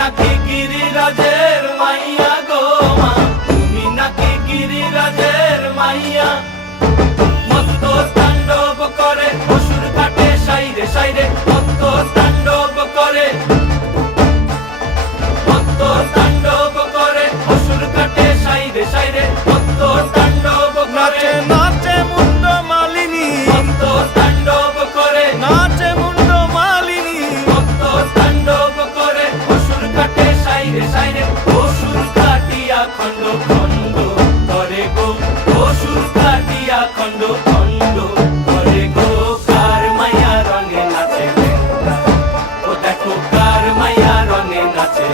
নাকি গিরিরাজের মাইয়া গো মা, তুমি নাকি গিরিরাজের মাইয়া। মত্ত তাণ্ডব করে অসুর কাটে সাইরে সাইরে, মত্ত তাণ্ডব করে, মত্ত তাণ্ডব করে অসুর কাটে সাইরে সাইরে, মত্ত তাণ্ডব করে। নাচে মুন্ড মালিনী, মত্ত তাণ্ডব করে, নাচে মুন্ড মালিনী, মত্ত তাণ্ডব করে অসুর কাটে সাইরে সাইরে, অসুর কাটিয়া খণ্ড খণ্ড করে গো, অসুর কাটিয়া খণ্ড খণ্ড করে গো। কার মায়া রঙে নাচে লেঙ্গা, ও দেখো কার মায়া রঙে নাচে।